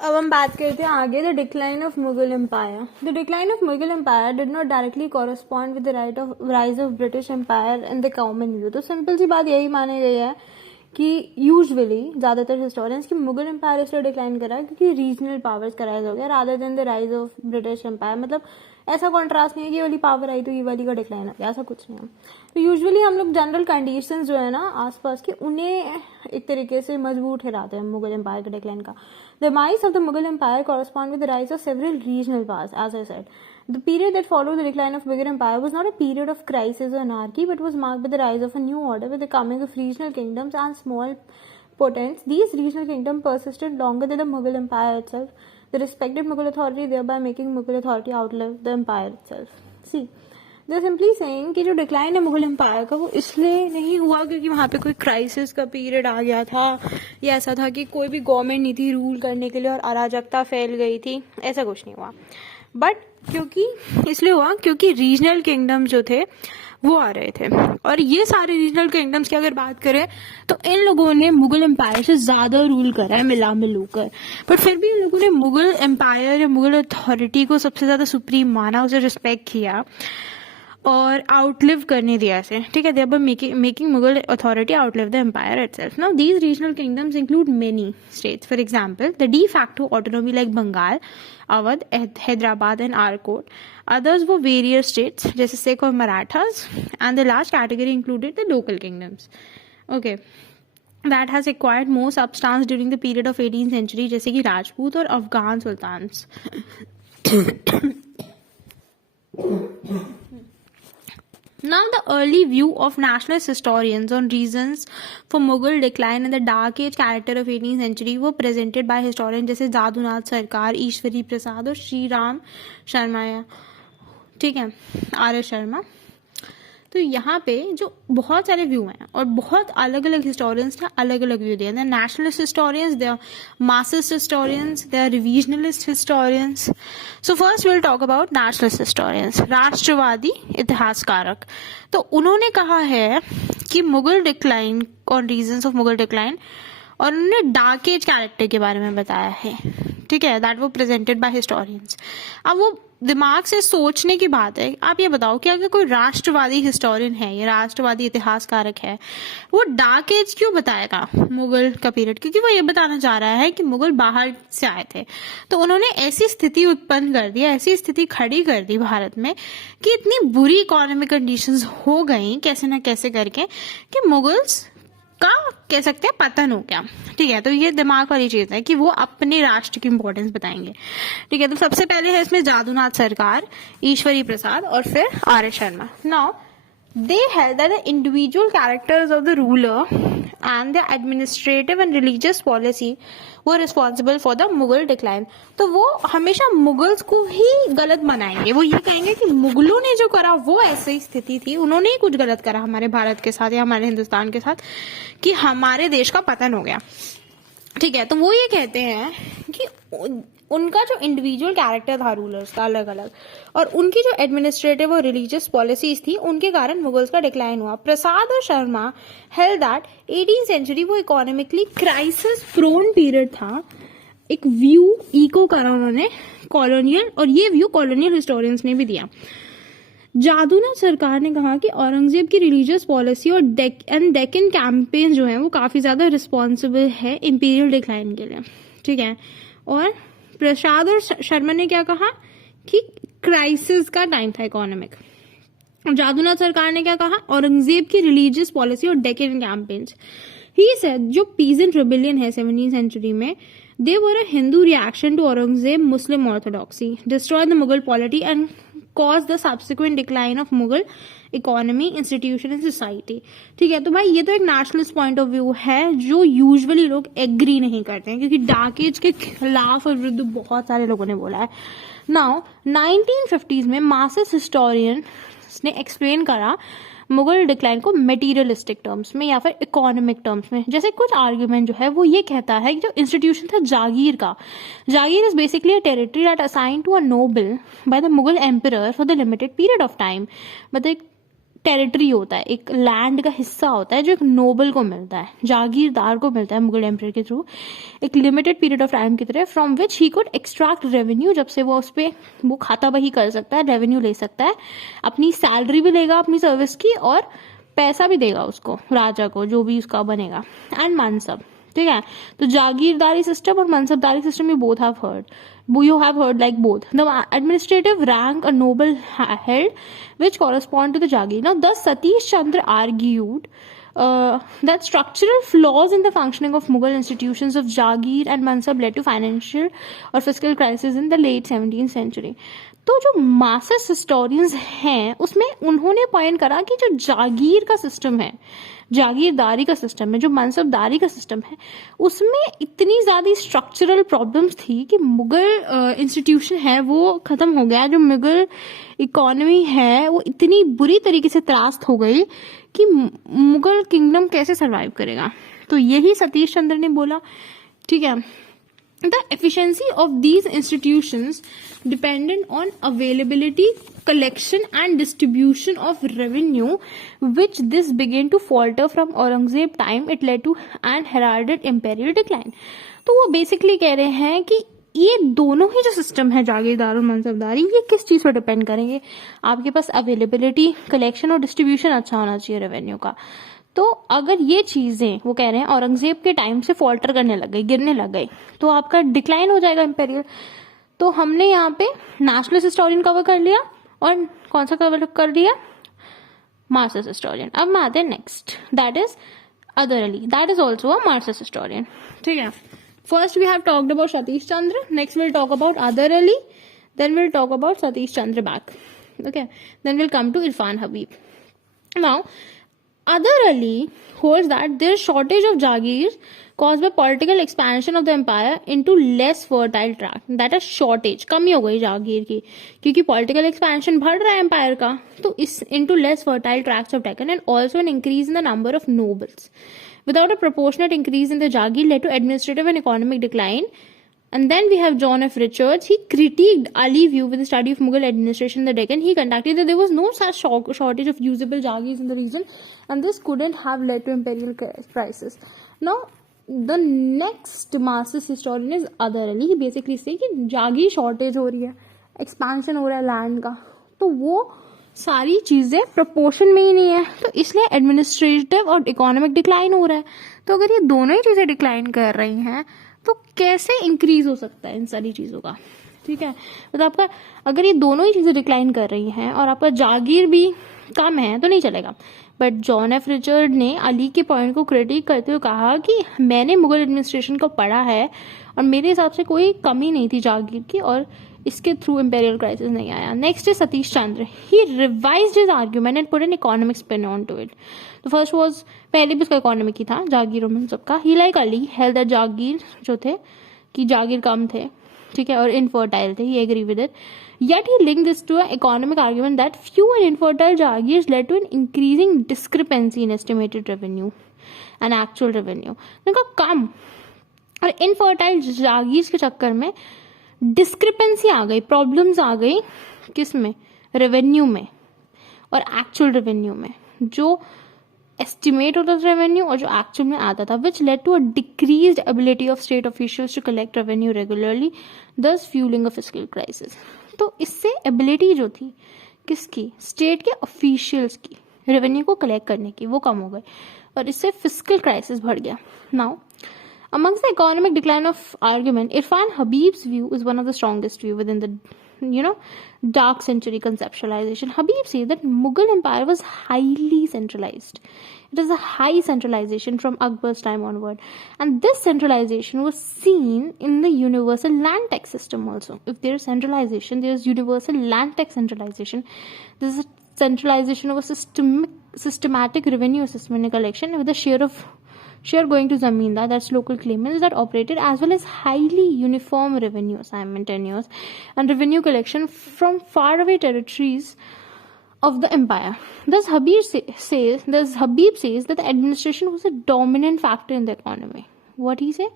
अब हम बात करते हैं आगे, the decline of Mughal empire. The decline of Mughal empire did not directly correspond with the rise of British empire in the common view. तो simple सी बात यही मानी गई है कि यूजुअली ज़्यादातर हिस्टोरियंस की मुगल एम्पायर इसलिए डिक्लाइन करा है क्योंकि रीजनल पावर्स का राइज हो गया rather than the rise of British empire. मतलब ऐसा कॉन्ट्रास्ट नहीं है कि ये वाली पावर आई तो ये वाली का डिक्लाइन हो गया, ऐसा कुछ नहीं है. तो यूजुअली हम लोग जनरल कंडीशंस जो है ना आसपास के, उन्हें एक तरीके से मजबूत ठहराते हैं मुगल एम्पायर के डिक्लाइन का. Demise of the Mughal empire correspond with the rise of several regional powers. As I said, the period that followed the decline of Mughal Empire was not a period of crisis or anarchy, but was marked by the rise of a new order with the coming of regional kingdoms and small potents. These regional kingdoms persisted longer than the Mughal Empire itself. They respected Mughal authority, thereby making Mughal authority outlive the empire itself. See, they're simply saying कि जो decline है Mughal empire का वो इसलिए नहीं हुआ क्योंकि वहाँ पे कोई क्राइसिस का पीरियड आ गया था, या ऐसा था कि कोई भी गवर्नमेंट नहीं थी रूल करने के लिए और अराजकता फैल गई थी. ऐसा कुछ नहीं हुआ, बट क्योंकि इसलिए हुआ क्योंकि रीजनल किंगडम्स जो थे वो आ रहे थे. और ये सारे रीजनल किंगडम्स की अगर बात करें तो इन लोगों ने मुगल एम्पायर से ज़्यादा रूल करा है मिला मिलूकर, बट फिर भी इन लोगों ने मुगल एम्पायर या मुगल अथॉरिटी को सबसे ज़्यादा सुप्रीम माना, उसे रिस्पेक्ट किया और आउटलिव करने दिया इसे. ठीक है, thereby making Mughal authority outlive the empire itself. Now these regional kingdoms include many states. For example, the de facto autonomy like Bengal, Awadh, Hyderabad and Arcot. Others were various states जैसे Sikh और Marathas, and the last category included the local kingdoms. Okay, that has acquired more substance during the period of 18th century जैसे कि राजपूत और Afghan sultans. Now, the early view of nationalist historians on reasons for Mughal decline and the dark age character of 18th century were presented by historians जैसे जादूनाथ सरकार, ईश्वरी प्रसाद और श्री राम शर्मा. ठीक है, are Sharma. तो यहाँ पे जो बहुत सारे व्यू हैं और बहुत अलग अलग हिस्टोरियंस ने अलग अलग व्यू दिए. Nationalist historians, they are Marxist historians, they are revisionist historians. So first will talk about nationalist historians, राष्ट्रवादी इतिहासकारक. तो उन्होंने कहा है कि मुगल डिक्लाइन और रीजंस ऑफ मुगल डिक्लाइन, और उन्होंने डार्क एज कैरेक्टर के बारे में बताया है. ठीक है, दैट वो प्रेजेंटेड बाय हिस्टोरियंस. अब वो दिमाग से सोचने की बात है. आप ये बताओ कि अगर कोई राष्ट्रवादी हिस्टोरियन है या राष्ट्रवादी इतिहासकारक है, वो डार्क एज क्यों बताएगा मुगल का पीरियड? क्योंकि वो ये बताना चाह रहा है कि मुगल बाहर से आए थे. तो उन्होंने ऐसी स्थिति उत्पन्न कर दी, ऐसी स्थिति खड़ी कर दी भारत में कि इतनी बुरी इकोनॉमिक कंडीशंस हो गई कैसे ना कैसे करके कि मुगल्स का कह सकते हैं पतन हो गया. ठीक है, तो ये दिमाग वाली चीज है कि वो अपने राष्ट्र की इंपॉर्टेंस बताएंगे. ठीक है, तो सबसे पहले है इसमें जादूनाथ सरकार, ईश्वरी प्रसाद और फिर R Sharma. Now they held that the individual characters of the ruler and the administrative and religious policy were responsible for the Mughal decline. तो वो हमेशा मुगल्स को ही गलत बनाएंगे. वो ये कहेंगे कि मुगलों ने जो करा वो ऐसी स्थिति थी, उन्होंने ही कुछ गलत करा हमारे भारत के साथ या हमारे हिंदुस्तान के साथ कि हमारे देश का पतन हो गया. ठीक है, तो वो ये कहते हैं कि उनका जो इंडिविजुअल कैरेक्टर था रूलर्स का अलग अलग, और उनकी जो एडमिनिस्ट्रेटिव और रिलीजियस पॉलिसीज थी उनके कारण मुगल्स का डिक्लाइन हुआ. प्रसाद और Sharma held that 18th century वो इकोनॉमिकली क्राइसिस प्रोन पीरियड था. एक व्यू इको करा उन्होंने कॉलोनियल, और ये व्यू कॉलोनियल हिस्टोरियंस ने भी दिया. जादूनाथ सरकार ने कहा कि औरंगजेब की रिलीजियस पॉलिसी और डेक्कन कैंपेन जो है वो काफी ज्यादा रिस्पॉन्सिबल है इंपीरियल डिक्लाइन के लिए. ठीक है, और प्रसाद और शर्मा ने क्या कहा कि क्राइसिस का टाइम था इकोनॉमिक. जादूनाथ सरकार ने क्या कहा, औरंगजेब की रिलीजियस पॉलिसी और डेक्कन कैंपेन्स. ही सेड जो पीजेंट रिबेलियन है 17th सेंचुरी में, they were a Hindu reaction to Aurangzeb Muslim orthodoxy, destroy the Mughal polity and cause the subsequent decline of Mughal economy, institution and society. ठीक है, तो भाई ये तो एक नेशनलिस्ट पॉइंट ऑफ व्यू है जो यूजुअली लोग एग्री नहीं करते हैं क्योंकि डार्क एज के खिलाफ और विरुद्ध बहुत सारे लोगों ने बोला है. नाउ 1950s में मार्क्सिस्ट हिस्टोरियन ने एक्सप्लेन करा मुगल डिक्लाइन को मेटीरियलिस्टिक टर्म्स में या फिर इकोनॉमिक टर्म्स में. जैसे कुछ आर्ग्यूमेंट जो है वो ये कहता है कि जो इंस्टीट्यूशन था जागीर का, jagir is basically a territory that assigned to a noble by the Mughal emperor for the limited period of time. मतलब टेरिटरी होता है, एक लैंड का हिस्सा होता है जो एक नोबल को मिलता है, जागीरदार को मिलता है मुगल एम्पायर के थ्रू एक लिमिटेड पीरियड ऑफ टाइम की तरह, from which he could extract revenue, जब से वो उस पर वो खाता बही कर सकता है, रेवेन्यू ले सकता है, अपनी सैलरी भी लेगा अपनी सर्विस की और पैसा भी देगा उसको, राजा को, जो भी उसका बनेगा, एंड मनसब। ठीक है, तो जागीरदारी सिस्टम और mansabdari system you both have heard, you have heard like both. The administrative rank a noble held, which correspond to the Jagir. Now, thus Satish Chandra argued that structural flaws in the functioning of Mughal institutions of Jagir and Mansab led to financial or fiscal crisis in the late 17th century. तो जो masses historians हैं उसमें उन्होंने point करा कि जो जागीर का system है, जागीरदारी का सिस्टम है, जो मनसबदारी का सिस्टम है, उसमें इतनी ज़्यादा स्ट्रक्चरल प्रॉब्लम्स थी कि मुगल इंस्टीट्यूशन है वो ख़त्म हो गया, जो मुगल इकोनॉमी है वो इतनी बुरी तरीके से त्रास्त हो गई कि मुगल किंगडम कैसे सर्वाइव करेगा। तो यही सतीश चंद्र ने बोला। ठीक है, the efficiency of these institutions depended on availability, collection and distribution of revenue, which this began to falter from Aurangzeb time. It led to an heralded imperial decline. तो वो बेसिकली कह रहे हैं कि ये दोनों ही जो सिस्टम है जागीरदार और मनसबदारी, ये किस चीज़ पर डिपेंड करेंगे? आपके पास अवेलेबिलिटी, कलेक्शन और डिस्ट्रीब्यूशन अच्छा होना चाहिए रेवेन्यू का। तो अगर ये चीज़ें वो कह रहे हैं औरंगजेब के टाइम से फॉल्टर करने लग गई, गिरने लग गई, तो आपका डिक्लाइन हो जाएगा इंपेरियल। तो हमने यहाँ पे नेशनलिस्ट हिस्टोरियन कवर कर लिया और कौन सा कवर कर लिया? Marxist historian. अब हम आते हैं next, that is Athar Ali, that is also a Marxist historian. ठीक है, first we have talked about Satish Chandra, next will talk about Athar Ali, then will talk about Satish Chandra back, okay, then will come to Irfan Habib. Now Adar Ali holds that there is shortage of Jagirs caused by political expansion of the empire into less fertile tract. That is shortage, कमी हो गई जागीर की क्योंकि political expansion बढ़ रहा है empire का, तो इस into less fertile tracts of Deccan, and also an increase in the number of nobles. Without a proportionate increase in the Jagir led to administrative and economic decline. And then we have John F. Richards. He critiqued Ali view with the study of Mughal administration in the Deccan. He conducted that there was no such shortage of usable Jagirs in the region, and this couldn't have led to imperial crisis. Now, the next Marxist historian is Adar Ali. He basically say कि Jagir shortage हो रही है, expansion हो रहा है land का, तो वो सारी चीज़ें proportion में ही नहीं है, तो इसलिए administrative और economic decline हो रहा है। तो अगर ये दोनों ही चीज़ें decline कर रही हैं तो कैसे इंक्रीज हो सकता है इन सारी चीज़ों का? ठीक है, मतलब आपका अगर ये दोनों ही चीज़ें डिक्लाइन कर रही हैं और आपका जागीर भी कम है तो नहीं चलेगा। बट जॉन एफ रिचर्ड ने अली के पॉइंट को क्रिटिक करते हुए कहा कि मैंने मुगल एडमिनिस्ट्रेशन को पढ़ा है और मेरे हिसाब से कोई कमी नहीं थी जागीर की और इसके थ्रू इंपेरियल क्राइसिस नहीं आया। नेक्स्ट है Satish Chandra. He revised his argument and put an economic spin on to it. तो फर्स्ट वाज, पहले भी उसका इकोनॉमिक ही था, जागीर और मनसब का। ही लाइक अली हेल्ड दैट जागीर जो थे कि जागीर कम थे, ठीक है, और इनफर्टाइल थे, he agree with it. Yet he linked this to an economic argument that few and infertile Jagirs led to an increasing discrepancy in estimated revenue and actual revenue. उनका कम और इनफर्टाइल जागीर्स के चक्कर में डिस्क्रिपेंसी आ गई, problems आ गई, किस में? Revenue में और एक्चुअल रेवेन्यू में, जो एस्टिमेट होता था रेवेन्यू और जो एक्चुअल में आता था, which led to a decreased ability of state officials to collect revenue regularly, thus fuelling a fiscal crisis. तो इससे एबिलिटी जो थी किसकी? स्टेट के ऑफिशियल्स की रेवेन्यू को कलेक्ट करने की, वो कम हो गई और इससे फिस्कल क्राइसिस बढ़ गया। Now amongst the economic decline of argument, Irfan Habib's view is one of the strongest view within the dark century conceptualization. Habib says that Mughal empire was highly centralized. It is a high centralization from Akbar's time onward, and this centralization was seen in the universal land tax system also. If there is centralization, there is universal land tax centralization. This is a centralization of a systematic revenue assessment and collection with a share going to zamindar, that's local claimants, that operated as well as highly uniform revenue assignment tenures and revenue collection from faraway territories of the empire. Thus Habib says that the administration was a dominant factor in the economy. What he say?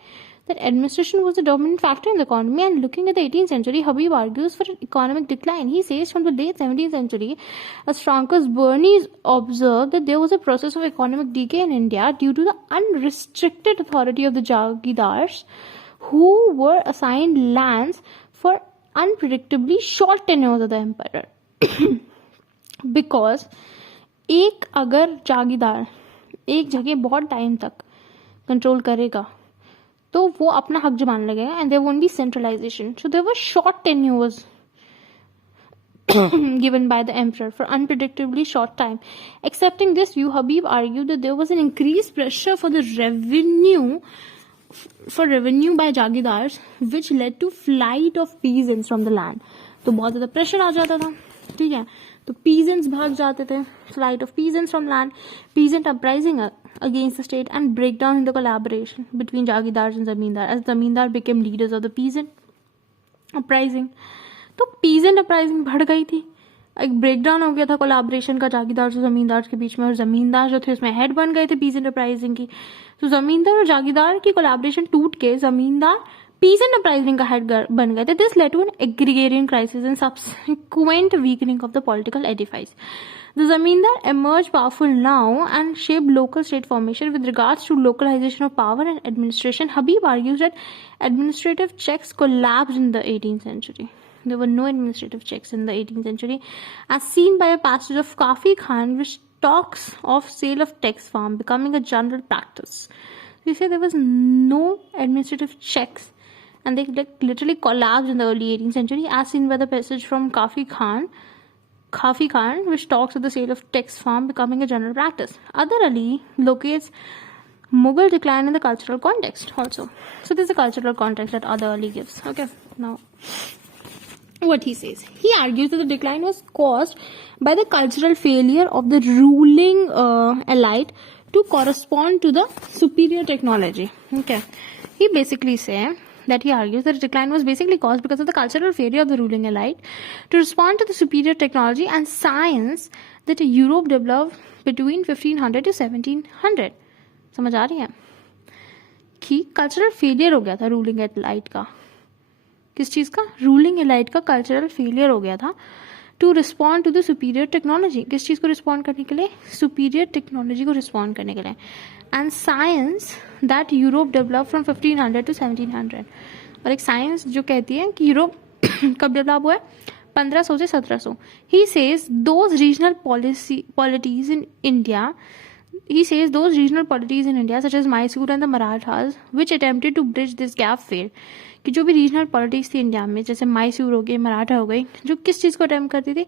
that administration was the dominant factor in the economy. And looking at the 18th century, Habib argues for an economic decline. He says from the late 17th century, as Francois Bernier observed, that there was a process of economic decay in India due to the unrestricted authority of the Jagidars, who were assigned lands for unpredictably short tenures of the emperor. Because एक अगर जागीरदार एक जगह बहुत time तक control करेगा तो वो अपना हक जमाने लगेगा, and there won't be centralization. So there were short tenures given by the emperor for unpredictably short time. Accepting this view, Habib argued that there was an increased pressure for the revenue by Jagidars, which led to flight of peasants from the land. तो बहुत ज़्यादा pressure आ जाता था, ठीक है, तो peasants भाग जाते थे, flight of peasants from land, peasant uprising against the state, and breakdown in the collaboration between Jagidars and Zamindar as Zamindar became leaders of the peasant uprising. तो peasant uprising बढ़ गई थी, एक ब्रेकडाउन हो गया था कोलाब्रेशन का जागीरदार और जमींदार के बीच में, और जमींदार जो थे उसमें हेड बन गए थे पीसेंट अपराइजिंग की. तो जमींदार और जागीरदार की कोलाब्रेशन टूट के जमींदार पीसेंट अपराइजिंग का हेड बन गए थे. This led to an agrarian crisis and subsequent weakening of the political edifice. The Zamindar emerged powerful now and shaped local state formation. With regards to localization of power and administration, Habib argues that administrative checks collapsed in the 18th century. There were no administrative checks in the 18th century, as seen by a passage of Kafi Khan, which talks of sale of tax farm becoming a general practice. We say there was no administrative checks, and they literally collapsed in the early 18th century, as seen by the passage from Kafi Khan, which talks of the sale of tax farm becoming a general practice. Adar Ali locates Mughal decline in the cultural context also. So this is a cultural context that Adar Ali gives. Okay, now what he says. He argues that the decline was caused by the cultural failure of the ruling elite to correspond to the superior technology. Okay, he basically says that he argues that the decline was basically caused because of the cultural failure of the ruling elite to respond to the superior technology and science that Europe developed between 1500 to 1700. समझ आ रही है कि cultural failure हो गया था ruling elite का. किस चीज़ का? रूलिंग एलाइट का कल्चरल फेलियर हो गया था to respond to the superior technology. किस चीज़ को रिस्पॉन्ड करने के लिए? सुपीरियर टेक्नोलॉजी को रिस्पॉन्ड करने के लिए. And science that Europe develop from 1500 to 1700. और एक साइंस जो कहती है कि यूरोप कब डेवलप हुआ है? 1500 से 1700. He says those regional पॉलिटीज in India such as Mysore and the Marathas which attempted to bridge this gap failed. कि जो भी रीजनल पॉलिटिक्स थी इंडिया में, जैसे मैसूर हो गई, मराठा हो गई, जो किस चीज़ को अटेम्प्ट करती थी?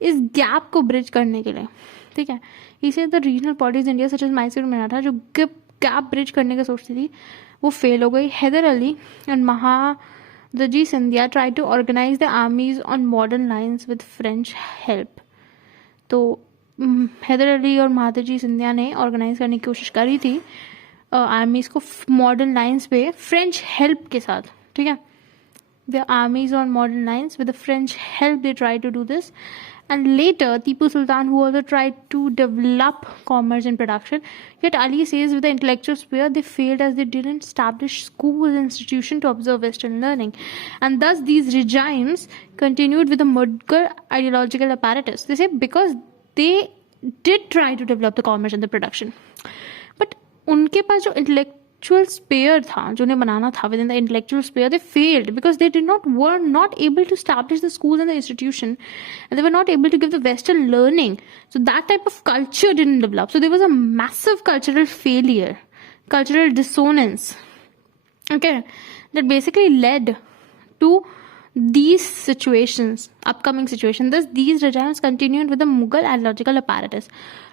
इस गैप को ब्रिज करने के लिए, ठीक है. इसे the regional politics India such as Mysore Maratha जो गैप ब्रिज करने का सोचती थी वो फेल हो गई. Hyder Ali and Mahadji Scindia try to organise the armies on modern lines with French help. तो हैदर अली और महादजी सिंधिया ने ऑर्गेनाइज करने की कोशिश करी थी आर्मीज को मॉडर्न लाइन्स पे फ्रेंच हेल्प के साथ, ठीक है. The armies on modern lines with the French help they try to do this. And later, Tipu Sultan, who also tried to develop commerce and production, yet Ali says with the intellectual sphere, they failed as they didn't establish schools and institutions to observe Western learning. And thus, these regimes continued with the Mughal ideological apparatus. They say because they did try to develop the commerce and the production. But उनके पास जो intellectual sphere था, जो उन्हें बनाना था within the intellectual sphere, they failed because they were not able to establish the schools and the institution, and they were not able to give the Western learning. So that type of culture didn't develop. So there was a massive cultural failure, cultural dissonance, okay, that basically led to these situations, upcoming situations. Thus, these regimes continued with the Mughal ideological apparatus.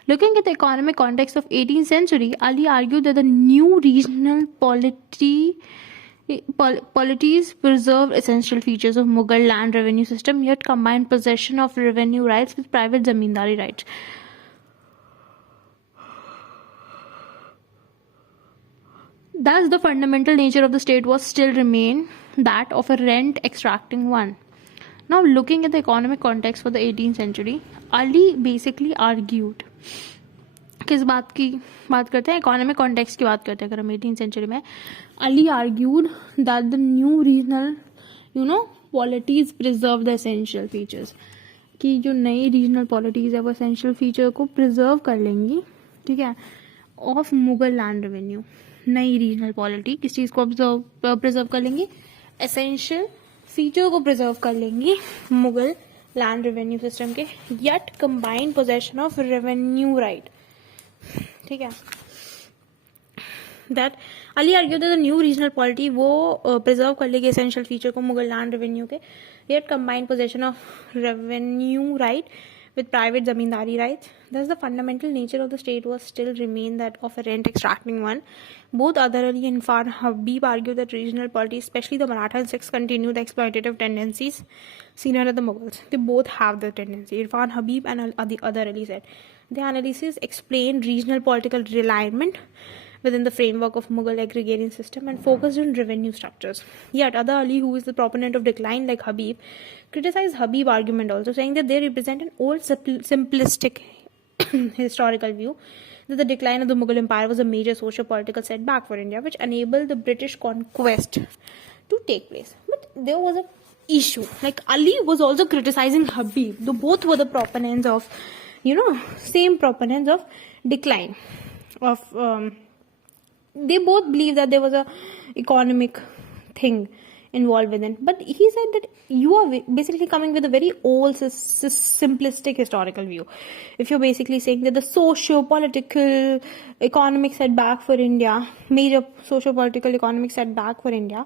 Looking at the economic context of 18th century, Ali argued that the new regional polities preserved essential features of Mughal land revenue system, yet combined possession of revenue rights with private zamindari rights. Thus, the fundamental nature of the state was still remain that of a rent extracting one. Now, looking at the economic context for the 18th century, Ali basically argued किस बात की बात करते हैं, economic context की बात करते हैं अगर हम 18th सेंचुरी में. Ali argued that the new regional पॉलिटीज preserve the essential features, कि जो नई रीजनल पॉलिटीज है वो एसेंशियल फीचर को प्रिजर्व कर लेंगी, ठीक है, ऑफ मुगल लैंड रेवेन्यू. नई रीजनल पॉलिटी किस चीज़ को प्रिजर्व कर लेंगी, एसेंशियल फीचर को प्रिजर्व कर लेंगी मुगल लैंड रेवेन्यू सिस्टम के, yet combined possession of revenue right, ठीक है. That Ali argue that the new regional polity वो प्रिजर्व कर लेगी एसेंशियल फीचर को मुगल लैंड रेवेन्यू के, yet combined possession of revenue right with private zamindari rights. Thus, the fundamental nature of the state was still remain that of a rent extracting one. Both Adar Ali and Irfan Habib argue that regional polities, especially the Maratha and Sikhs, continue the exploitative tendencies seen under the Mughals. They both have the tendency. Irfan Habib and Adar Ali said the analysis explained regional political realignment within the framework of Mughal agrarian system and focused on revenue structures. Yet Adar Ali, who is the proponent of decline like Habib, criticized Habib's argument also, saying that they represent an old simplistic historical view that the decline of the Mughal Empire was a major socio-political setback for India, which enabled the British conquest to take place. But there was an issue. Like Ali was also criticizing Habib. Though both were the proponents of, same proponents of decline of. They both believe that there was a economic thing involved within, but he said that you are basically coming with a very old simplistic historical view if you're basically saying that the socio-political economic setback for India, major socio-political economic setback for India,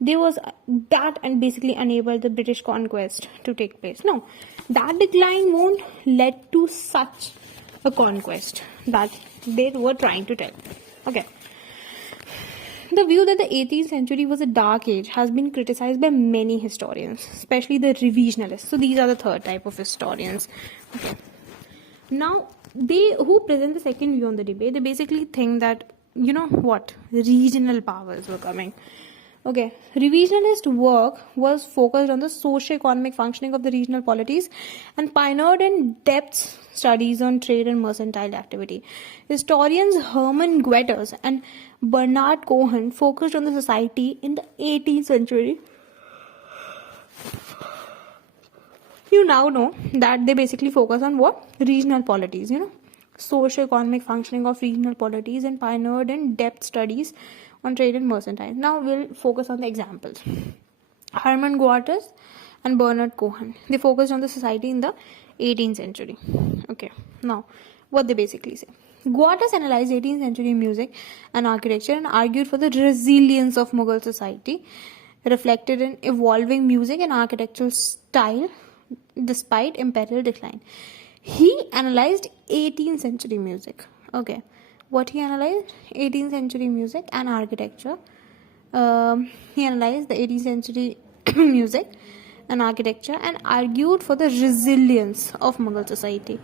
there was that and basically enabled the British conquest to take place. No, that decline won't lead to such a conquest that they were trying to tell. Okay. The view that the 18th century was a dark age has been criticized by many historians, especially the revisionalists. So these are the third type of historians. Okay. Now, they who present the second view on the debate, they basically think that, regional powers were coming. Okay, revisionist work was focused on the socio-economic functioning of the regional polities and pioneered in depth studies on trade and mercantile activity. Historians Hermann Guetters and Bernard Cohen focused on the society in the 18th century. You now know that they basically focus on what? Regional polities, socio-economic functioning of regional polities and pioneered in depth studies on trade and mercantile. Now we'll focus on the examples. Hermann Guetters and Bernard Cohen. They focused on the society in the 18th century. Okay. Now, what they basically say. Guetters analyzed 18th century music and architecture and argued for the resilience of Mughal society, reflected in evolving music and architectural style despite imperial decline. He analyzed 18th century music. Okay. What he analyzed? 18th century music and architecture. He analyzed the 18th century music and architecture and argued for the resilience of Mughal society.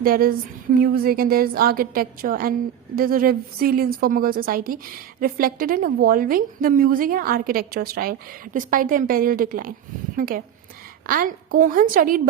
There is music and there is architecture and there's a resilience for Mughal society reflected in evolving the music and architecture style despite the imperial decline. Okay. And Cohen studies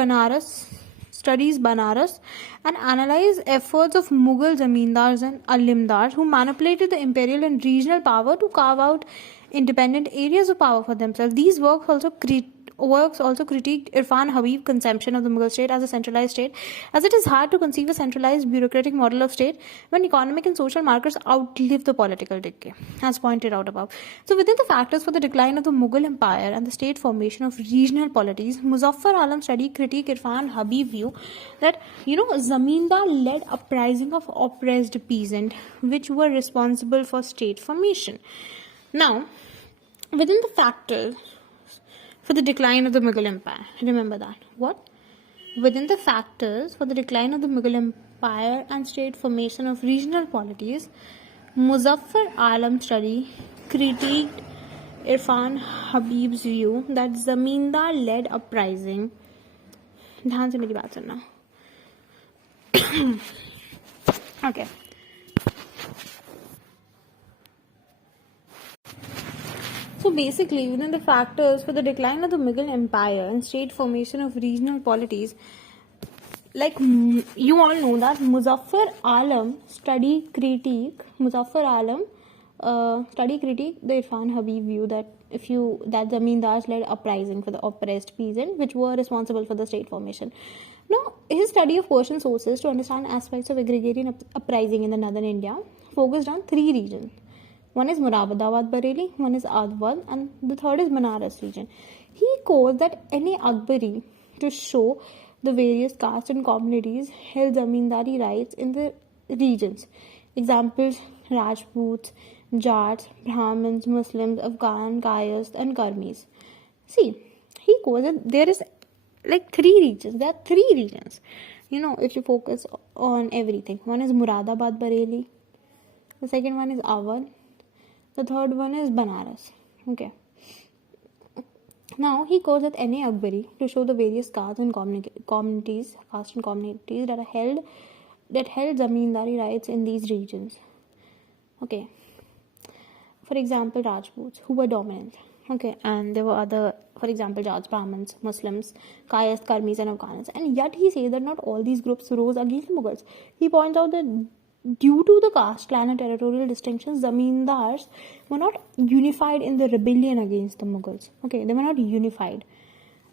Banaras and analyzed efforts of Mughal zamindars and alimdars who manipulated the imperial and regional power to carve out independent areas of power for themselves. These works also critiqued Irfan Habib's conception of the Mughal state as a centralized state, as it is hard to conceive a centralized bureaucratic model of state when economic and social markers outlive the political decay, as pointed out above. So within the factors for the decline of the Mughal Empire and the state formation of regional polities, Muzaffar Alam study critique Irfan Habib view that, zamindar-led uprising of oppressed peasant which were responsible for state formation. Now, within the factors for the decline of the Mughal Empire. Remember that. What? Within the factors for the decline of the Mughal Empire and state formation of regional polities, Muzaffar Alam study critiqued Irfan Habib's view that zamindar-led uprising. ध्यान से मेरी बात सुनना. Okay. So basically, within the factors for the decline of the Mughal Empire and state formation of regional polities, like you all know that Muzaffar Alam study critique the Irfan Habib view that zamindars led uprising for the oppressed peasant which were responsible for the state formation. Now, his study of Persian sources to understand aspects of agrarian uprising in the northern India focused on three regions. One is Moradabad Bareilly, one is Adwad, and the third is Banaras region. He quotes that any Akbari to show the various castes and communities held zamindari rights in the regions. Examples: Rajputs, Jats, Brahmins, Muslims, Afghan, Kayast, and Karmis. See, he quotes that there is like three regions. There are three regions. If you focus on everything, one is Moradabad Bareilly, the second one is Awadh, the third one is Banaras. Okay. Now he quotes that any Akbari to show the various castes and communities that held zamindari rights in these regions. Okay. For example, Rajputs, who were dominant. Okay, and there were other, for example, Jats, Brahmins, Muslims, Kayast, Karmis, and Afghans. And yet he says that not all these groups rose against Mughals. He points out that due to the caste, clan, and territorial distinctions, zamindars were not unified in the rebellion against the Mughals. Okay, they were not unified,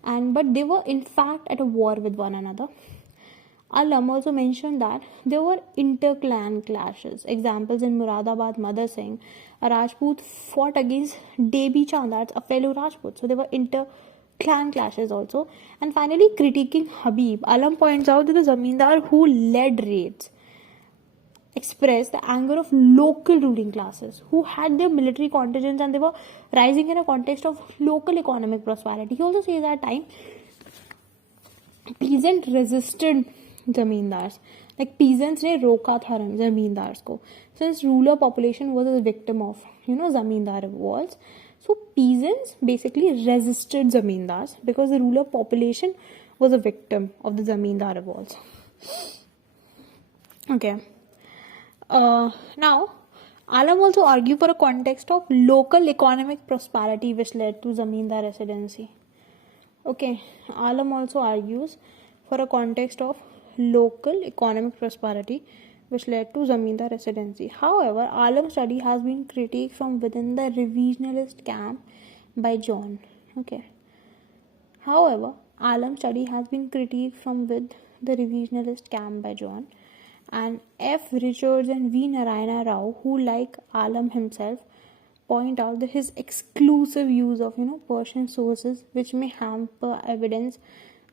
but they were in fact at a war with one another. Alam also mentioned that there were inter-clan clashes. Examples: in Moradabad, Madar Singh, a Rajput, fought against Debi Chand, that's a fellow Rajput. So there were inter-clan clashes also. And finally, critiquing Habib, Alam points out that the zamindar who led raids expressed the anger of local ruling classes who had their military contingents and they were rising in a context of local economic prosperity. He also says at time peasant resisted zamindars, like peasants ने रोका था zamindars को, since ruler population was a victim of zamindar revolts. So peasants basically resisted zamindars because the ruler population was a victim of the zamindar revolts. Okay. Now, Alam also argued for a context of local economic prosperity which led to zamindar residency. Okay, Alam also argues for a context of local economic prosperity which led to zamindar residency. However, Alam's study has been critiqued from within the revisionist camp by John. Okay. However, Alam's study has been critiqued from within the revisionist camp by John and F. Richards and V. Narayana Rao, who, like Alam himself, point out that his exclusive use of Persian sources which may hamper evidence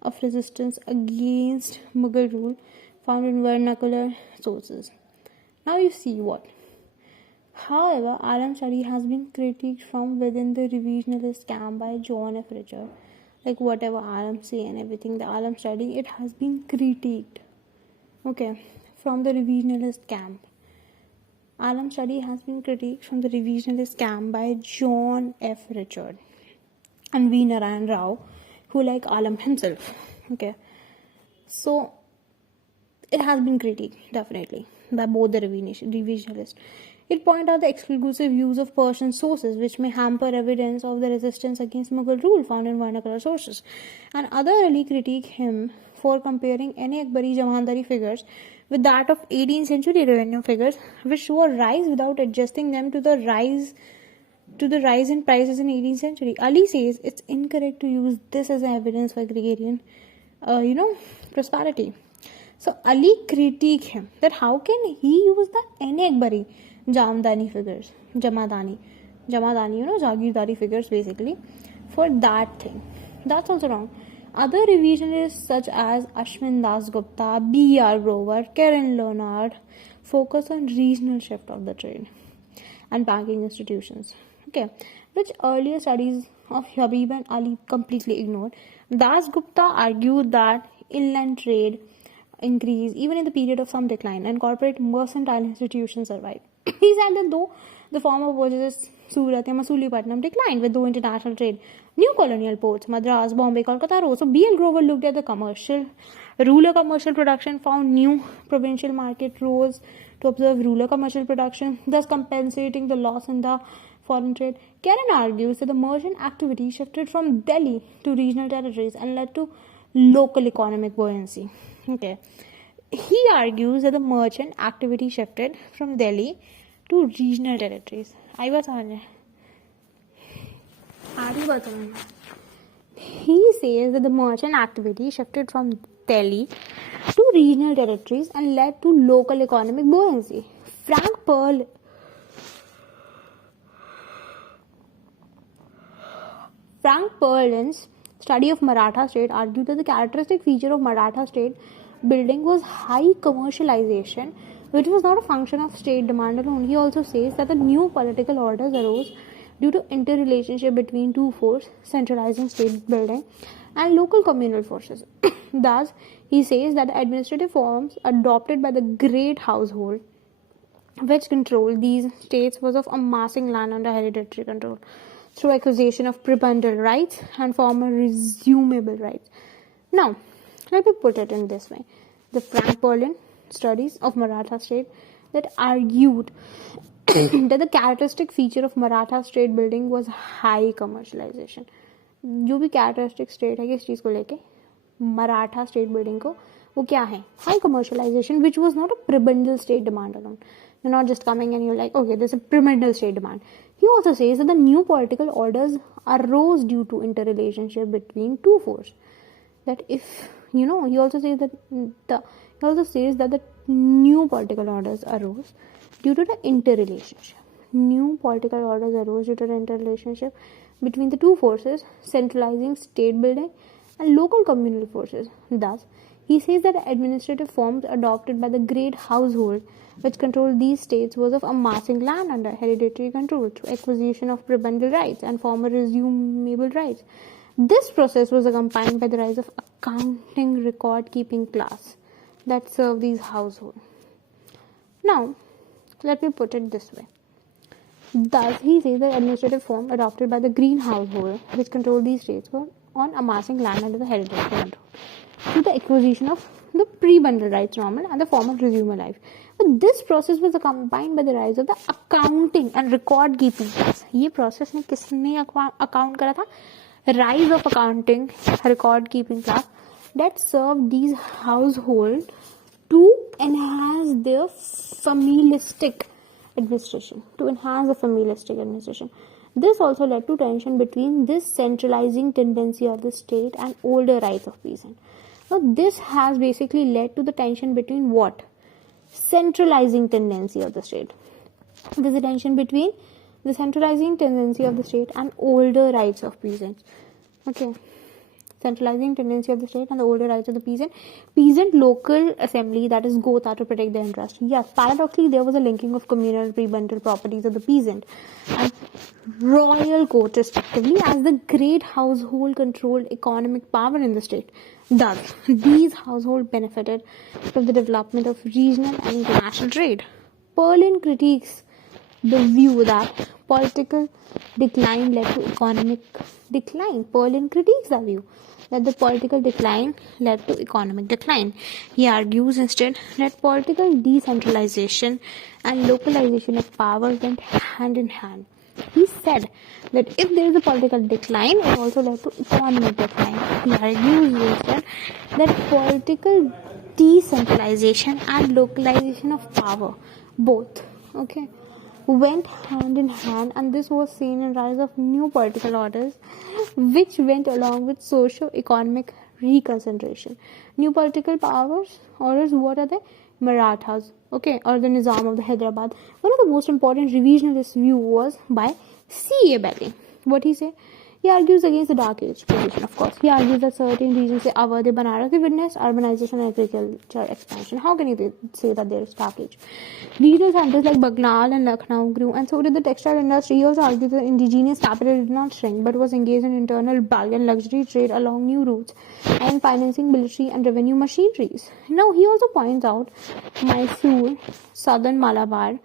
of resistance against Mughal rule found in vernacular sources. Now you see what. However, Alam's study has been critiqued from within the revisionist camp by John F. Richard. Like whatever Alam say and everything, the Alam study, it has been critiqued. Okay, from the revisionist camp. Alam study has been critiqued from the revisionist camp by John F. Richard and V. Narayan Rao, who like Alam himself. Okay, so it has been critiqued definitely by both the revisionists. It points out the exclusive use of Persian sources which may hamper evidence of the resistance against Mughal rule found in vernacular sources. And other early critique him for comparing any Akbari Jamandari figures with that of 18th century revenue figures which show a rise without adjusting them to the rise in prices in 18th century. Ali says it's incorrect to use this as evidence for agrarian prosperity. So Ali critique him that how can he use the any Akbari Jamadani figures, Jagirdari figures basically for that thing. That's also wrong. Other revisionists such as Ashwin Das Gupta, B.R. Grover, Karen Leonard focus on regional shift of the trade and banking institutions. Okay, which earlier studies of Habib and Ali completely ignored. Das Gupta argued that inland trade increased even in the period of some decline and corporate mercantile institutions survived. He said that though the former purchases Surat and Masulipatam declined with though international trade, new colonial ports, Madras, Bombay, Kolkata rose. So B.L. Grover looked at the rural commercial production, found new provincial market rose to observe rural commercial production, thus compensating the loss in the foreign trade. Karen argues that the merchant activity shifted from Delhi to regional territories and led to local economic buoyancy. Okay. He argues that the merchant activity shifted from Delhi to regional territories. आई बात समझ में? आ रही बात समझ में? He says that the merchant activity shifted from Delhi to regional territories and led to local economic buoyancy. Frank Perlin's study of Maratha state argued that the characteristic feature of Maratha state building was high commercialization, which was not a function of state demand alone. He also says that the new political orders arose due to interrelationship between two forces, centralizing state building and local communal forces. Thus, he says that the administrative forms adopted by the great household which controlled these states was of amassing land under hereditary control through acquisition of prebendal rights and former resumable rights. Now, let me put it in this way. The Frank Perlin studies of Maratha state that argued that the characteristic feature of Maratha state building was high commercialization. जो भी characteristic state है किस चीज़ को लेके Maratha state building को वो क्या है high commercialization which was not a prebendal state demand alone. You're not just coming and you're like, okay, there's a prebendal state demand. He also says that the new political orders arose due to interrelationship between two forces. That if he also says that the new political orders arose due to the interrelationship. New political orders arose due to the interrelationship between the two forces, centralizing state building and local communal forces. Thus, he says that the administrative forms adopted by the great household which controlled these states was of amassing land under hereditary control through acquisition of prebendal rights and former resumable rights. This process was accompanied by the rise of accounting record-keeping class that served these households. Now, let me put it this way. Thus, he says the administrative form adopted by the green household which controlled these states were on amassing land under the hereditary control through the acquisition of the prebendal rights normal and the former resume life. But this process was accompanied by the rise of the accounting and record keeping class. ये process ने किसने account करा था? Rise of accounting record keeping class that served these households to enhance their familistic administration. This also led to tension between this centralizing tendency of the state and older rights of peasants. Now, this has basically led to the tension between what? Centralizing tendency of the state. There's a tension between the centralizing tendency of the state and older rights of peasants. Okay. Centralizing tendency of the state and the older rights of the peasant. Peasant local assembly, that is Gotha, to protect their interest. Yes, paradoxically, there was a linking of communal and prebendal properties of the peasant and royal court respectively as the great household controlled economic power in the state. Thus, these households benefited from the development of regional and international trade. Perlin critiques the view that political decline led to economic decline. Perlin critiques the view that the political decline led to economic decline. He argues instead that political decentralization and localization of power went hand in hand. He said that if there is a political decline, it also led to economic decline. He argues instead that political decentralization and localization of power, both, went hand in hand, and this was seen in rise of new political orders which went along with socio-economic reconcentration. New political orders, what are they? Marathas, or the Nizam of the Hyderabad. One of the most important revisionist view was by C.A. Belly. What he say? He argues against the Dark Age position, of course. He argues that certain regions, say Awadh, Banaras, they witnessed urbanization and agriculture expansion. How can you say that there is Dark Age? Regional centers like Baghlan and Lucknow grew, and so did the textile industry. He also argued that indigenous capital did not shrink, but was engaged in internal bulk and luxury trade along new routes and financing military and revenue machineries. Now, he also points out Mysore, southern Malabar,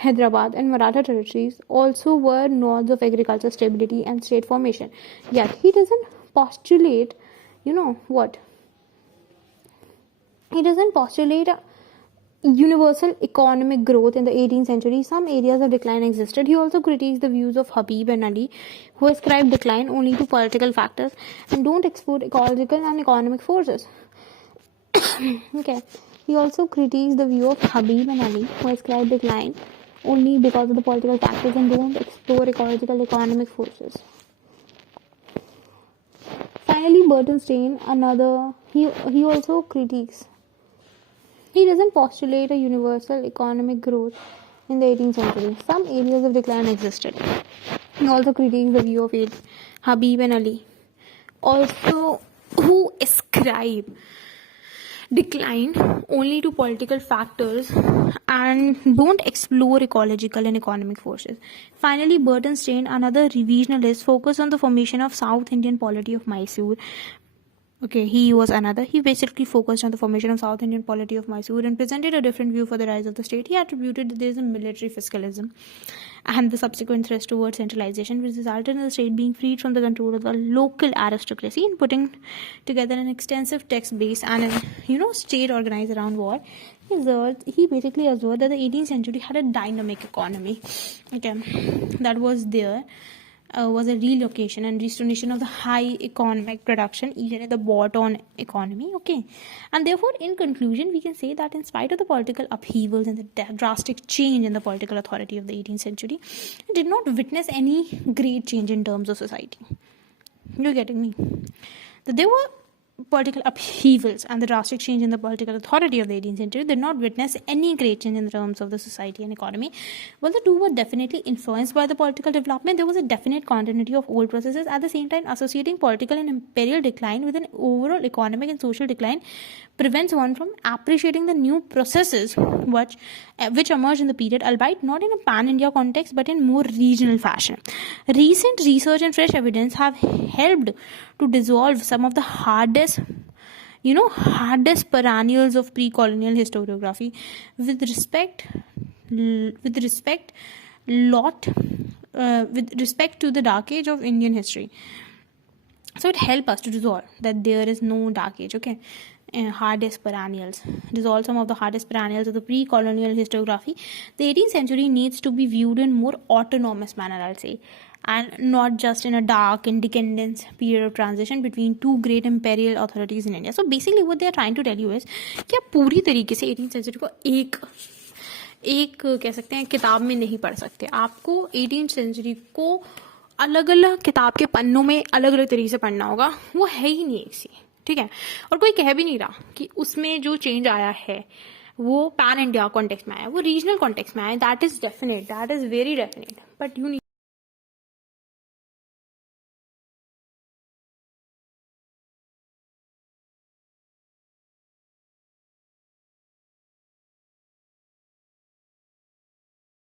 Hyderabad and Maratha territories also were nodes of agricultural stability and state formation. Yet he doesn't postulate, He doesn't postulate a universal economic growth in the 18th century. Some areas of decline existed. He also critiques the views of Habib and Ali, who ascribe decline only to political factors and don't explore ecological and economic forces. Okay. He also critiques the view of Habib and Ali, who ascribe decline only because of the political factors and don't explore ecological economic forces. Finally, Bertenstein, he also critiques. He doesn't postulate a universal economic growth in the 18th century. Some areas of decline existed. He also critiques the view of Habib and Ali, also who ascribe decline only to political factors and don't explore ecological and economic forces. Finally, Bertenstein, another revisionalist, focused on the formation of South Indian polity of Mysore. Okay, he basically focused on the formation of South Indian polity of Mysore and presented a different view for the rise of the state. He attributed that there is a military fiscalism and the subsequent thrust towards centralization, which resulted in the state being freed from the control of the local aristocracy and putting together an extensive tax base and a state organized around war. He basically observed that the 18th century had a dynamic economy. Okay, that was there. Was a relocation and restoration of the high economic production even in the bottom economy. Okay, and therefore in conclusion we can say that in spite of the political upheavals and the drastic change in the political authority of the 18th century, it did not witness any great change in terms of society. You're getting me? That there were political upheavals and the drastic change in the political authority of the 18th century did not witness any great change in terms of the society and economy. While the two were definitely influenced by the political development, there was a definite continuity of old processes. At the same time, associating political and imperial decline with an overall economic and social decline prevents one from appreciating the new processes which emerged in the period, albeit not in a pan-India context but in more regional fashion. Recent research and fresh evidence have helped to dissolve some of the hardest perennials of pre-colonial historiography with respect to the dark age of Indian history. So it helps us to resolve that there is no dark age. Okay, hardest perennials, resolve some of the hardest perennials of the pre-colonial historiography. The 18th century needs to be viewed in more autonomous manner, I'll say, and not just in a dark independence period of transition between two great imperial authorities in India. So basically what they are trying to tell you is कि आप पूरी तरीके से 18th century को एक कह सकते हैं किताब में नहीं पढ़ सकते. आपको 18th century को अलग अलग किताब के पन्नों में अलग अलग तरीके से पढ़ना होगा. वो है ही नहीं एक सी, ठीक है. और कोई कह भी नहीं रहा कि उसमें जो चेंज आया है वो पैन इंडिया कॉन्टेक्स्ट में आया, वो रीजनल कॉन्टेक्स्ट में आया. That is definite, that is very definite, but you need